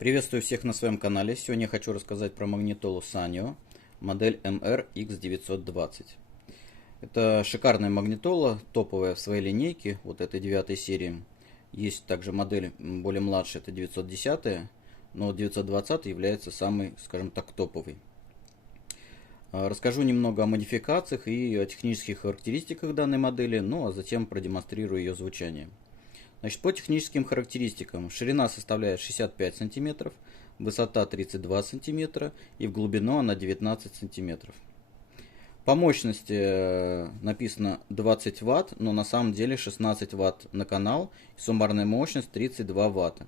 Приветствую всех на своем канале. Сегодня я хочу рассказать про магнитолу Sanyo, модель MR-X920. Это шикарная магнитола, топовая в своей линейке, вот этой 9 серии. Есть также модель более младшая, это 910, но 920 является самой, скажем так, топовой. Расскажу немного о модификациях и о технических характеристиках данной модели, ну а затем продемонстрирую ее звучание. Значит, по техническим характеристикам ширина составляет 65 см, высота 32 см и в глубину она 19 см. По мощности написано 20 Вт, но на самом деле 16 Вт на канал, и суммарная мощность 32 Вт.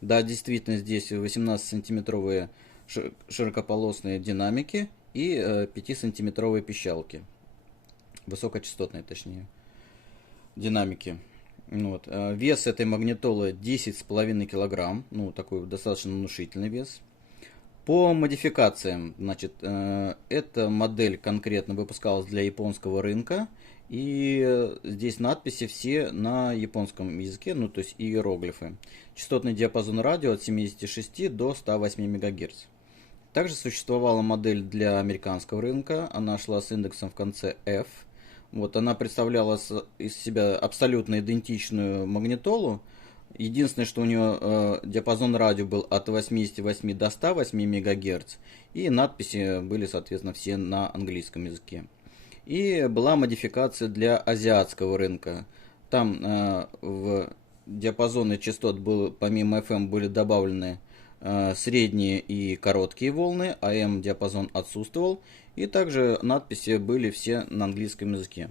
Да, действительно, здесь 18-сантиметровые широкополосные динамики и 5-сантиметровые пищалки. Высокочастотные, точнее, динамики. Вот. Вес этой магнитолы 10,5 кг, ну такой достаточно внушительный вес. По модификациям, значит, эта модель конкретно выпускалась для японского рынка, и здесь надписи все на японском языке, ну то есть иероглифы. Частотный диапазон радио от 76 до 108 МГц. Также существовала модель для американского рынка, она шла с индексом в конце F. Вот, она представляла из себя абсолютно идентичную магнитолу. Единственное, что у нее диапазон радио был от 88 до 108 МГц. И надписи были, соответственно, все на английском языке. И была модификация для азиатского рынка. Там в диапазоны частот было, помимо FM были добавлены средние и короткие волны, AM диапазон отсутствовал, и также надписи были все на английском языке.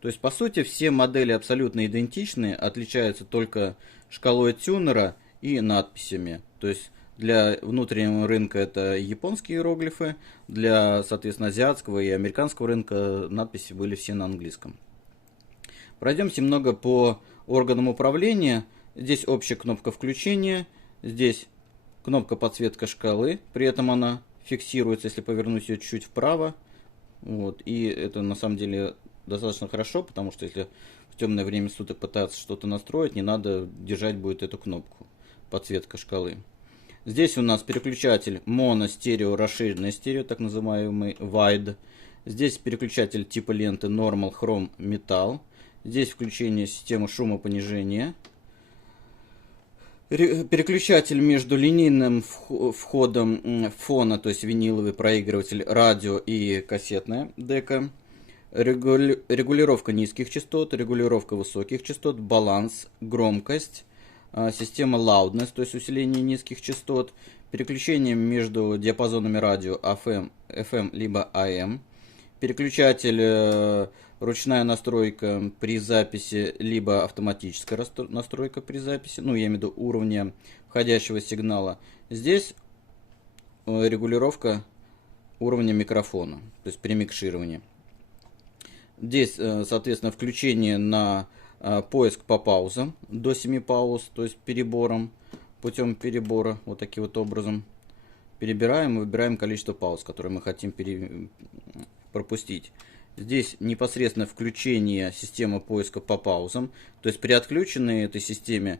То есть, по сути, все модели абсолютно идентичны, отличаются только шкалой тюнера и надписями. То есть, для внутреннего рынка это японские иероглифы, для, соответственно, азиатского и американского рынка надписи были все на английском. Пройдемся немного по органам управления. Здесь общая кнопка включения, здесь кнопка подсветка шкалы, при этом она фиксируется, если повернуть ее чуть-чуть вправо. Вот. И это на самом деле достаточно хорошо, потому что если в темное время суток пытаться что-то настроить, не надо держать будет эту кнопку подсветка шкалы. Здесь у нас переключатель моно, стерео, расширенное стерео, так называемый wide. Здесь переключатель типа ленты normal, chrome, metal. Здесь включение системы шумопонижения. Переключатель между линейным входом фона, то есть виниловый проигрыватель, радио и кассетная дека. Регулировка низких частот, регулировка высоких частот, баланс, громкость, система loudness, то есть усиление низких частот, переключение между диапазонами радио FM либо AM, переключатель ручная настройка при записи, либо автоматическая настройка при записи, ну, я имею в виду уровня входящего сигнала. Здесь регулировка уровня микрофона, то есть при микшировании. Здесь, соответственно, включение на поиск по паузам, до 7 пауз, то есть перебором, путем перебора, вот таким вот образом. Перебираем и выбираем количество пауз, которые мы хотим пропустить. Здесь непосредственно включение системы поиска по паузам. То есть при отключенной этой системе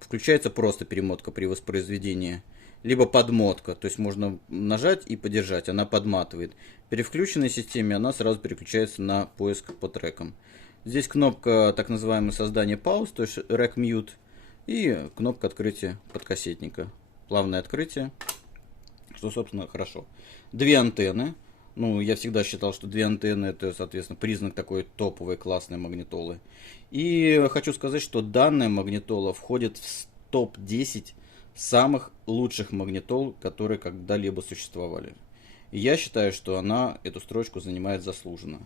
включается просто перемотка при воспроизведении. Либо подмотка. То есть можно нажать и подержать, она подматывает. При включенной системе она сразу переключается на поиск по трекам. Здесь кнопка так называемое создание пауз, то есть Rec Mute. И кнопка открытия подкассетника. Плавное открытие, что собственно хорошо. Две антенны. Ну, я всегда считал, что две антенны это, соответственно, признак такой топовой классной магнитолы. И хочу сказать, что данная магнитола входит в топ-10 самых лучших магнитол, которые когда-либо существовали. И я считаю, что она эту строчку занимает заслуженно.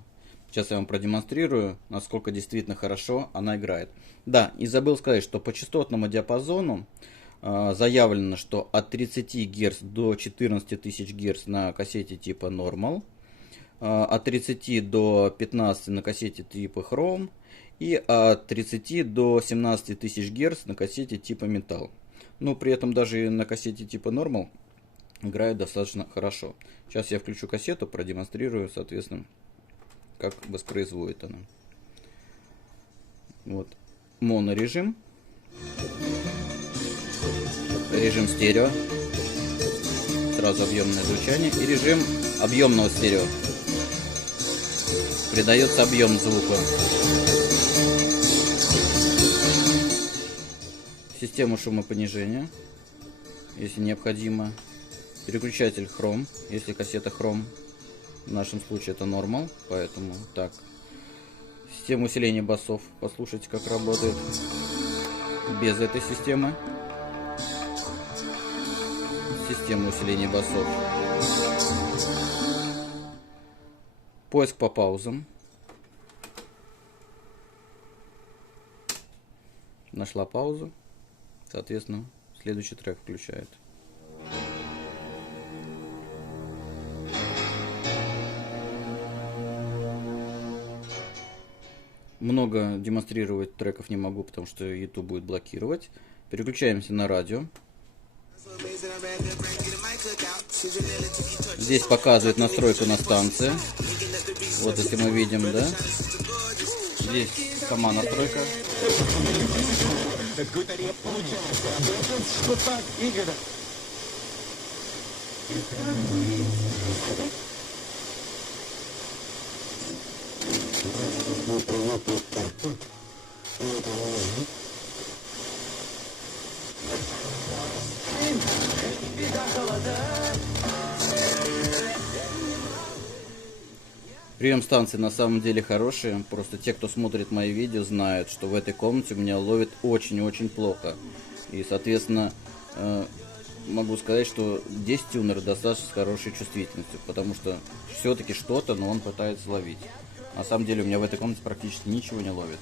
Сейчас я вам продемонстрирую, насколько действительно хорошо она играет. Да, и забыл сказать, что по частотному диапазону заявлено, что от 30 Гц до 14 тысяч Гц на кассете типа Normal, от 30 до 15 на кассете типа Chrome и от 30 до 17 тысяч Гц на кассете типа Metal. Но при этом даже на кассете типа Normal играет достаточно хорошо. Сейчас я включу кассету, продемонстрирую, соответственно, как воспроизводит она. Вот, монорежим. режим стерео, сразу объемное звучание, и режим объемного стерео. Придается объем звука. Систему шумопонижения, если необходимо. Переключатель Chrome, если кассета Chrome. В нашем случае это Normal, поэтому так. Система усиления басов. Послушайте, как работает без этой системы. Система усиления басов. Поиск по паузам. Нашла паузу. Соответственно, следующий трек включает. Много демонстрировать треков не могу, потому что YouTube будет блокировать. Переключаемся на радио. Здесь показывает настройку на станции. Вот если мы видим, да? Здесь сама настройка. Прием станции на самом деле хороший, просто те, кто смотрит мои видео, знают, что в этой комнате у меня ловит очень-очень плохо. И, соответственно, могу сказать, что здесь тюнер достаточно с хорошей чувствительностью, потому что все-таки что-то, но он пытается ловить. На самом деле у меня в этой комнате практически ничего не ловит.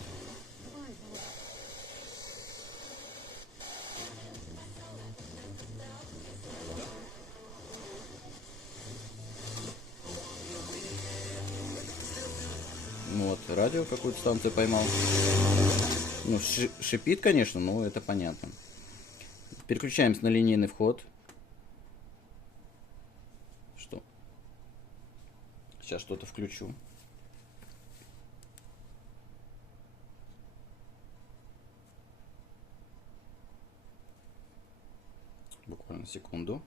Вот, радио какую-то станцию поймал. Ну, шипит, конечно, но это понятно. Переключаемся на линейный вход. Что? Сейчас что-то включу. Буквально секунду.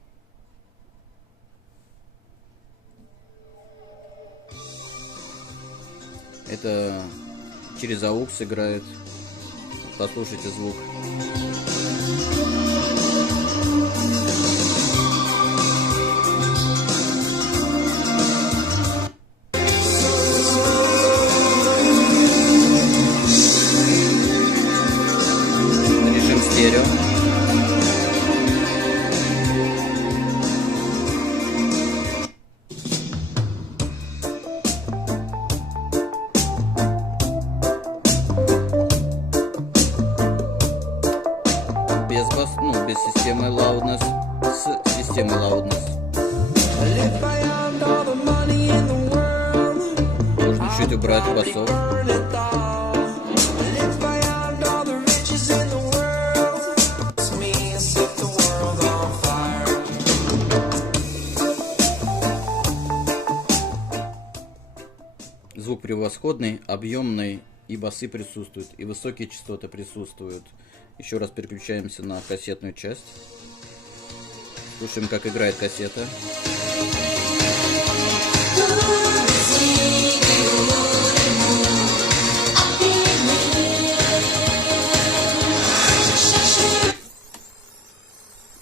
Это через AUX играет. Послушайте звук. Режим стерео. Без системы loudness, с системой loudness. Можно чуть убрать басов. Звук превосходный, объемный, и басы присутствуют, и высокие частоты присутствуют. Еще раз переключаемся на кассетную часть. Слушаем, как играет кассета.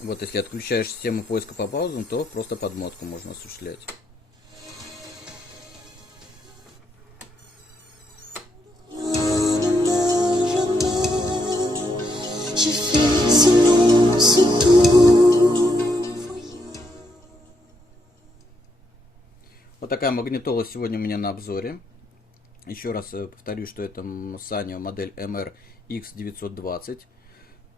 Вот если отключаешь систему поиска по паузам, то просто подмотку можно осуществлять. Вот такая магнитола сегодня у меня на обзоре. Еще раз повторю, что это Sanyo модель MR-X920.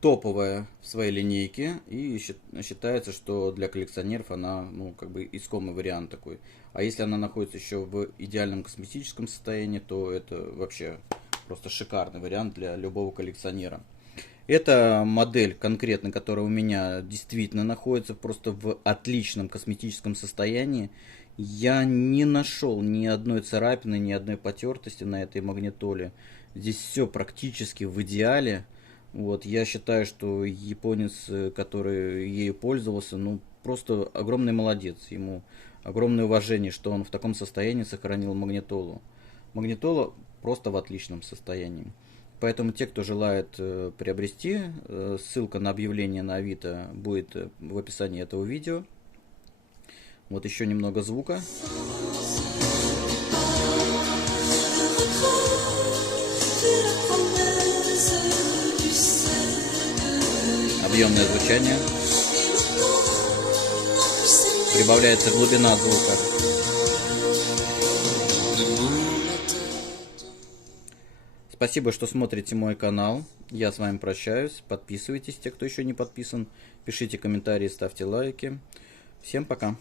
Топовая в своей линейке. И считается, что для коллекционеров она, ну, как бы искомый вариант такой. А если она находится еще в идеальном косметическом состоянии, то это вообще просто шикарный вариант для любого коллекционера. Эта модель конкретно, которая у меня действительно находится просто в отличном косметическом состоянии. Я не нашел ни одной царапины, ни одной потертости на этой магнитоле. Здесь все практически в идеале. Вот, я считаю, что японец, который ею пользовался, ну, просто огромный молодец. Ему огромное уважение, что он в таком состоянии сохранил магнитолу. Магнитола просто в отличном состоянии. Поэтому те, кто желает приобрести, ссылка на объявление на Авито будет в описании этого видео. Вот еще немного звука. Объемное звучание. Прибавляется глубина звука. Спасибо, что смотрите мой канал. Я с вами прощаюсь. Подписывайтесь, те, кто еще не подписан. Пишите комментарии, ставьте лайки. Всем пока.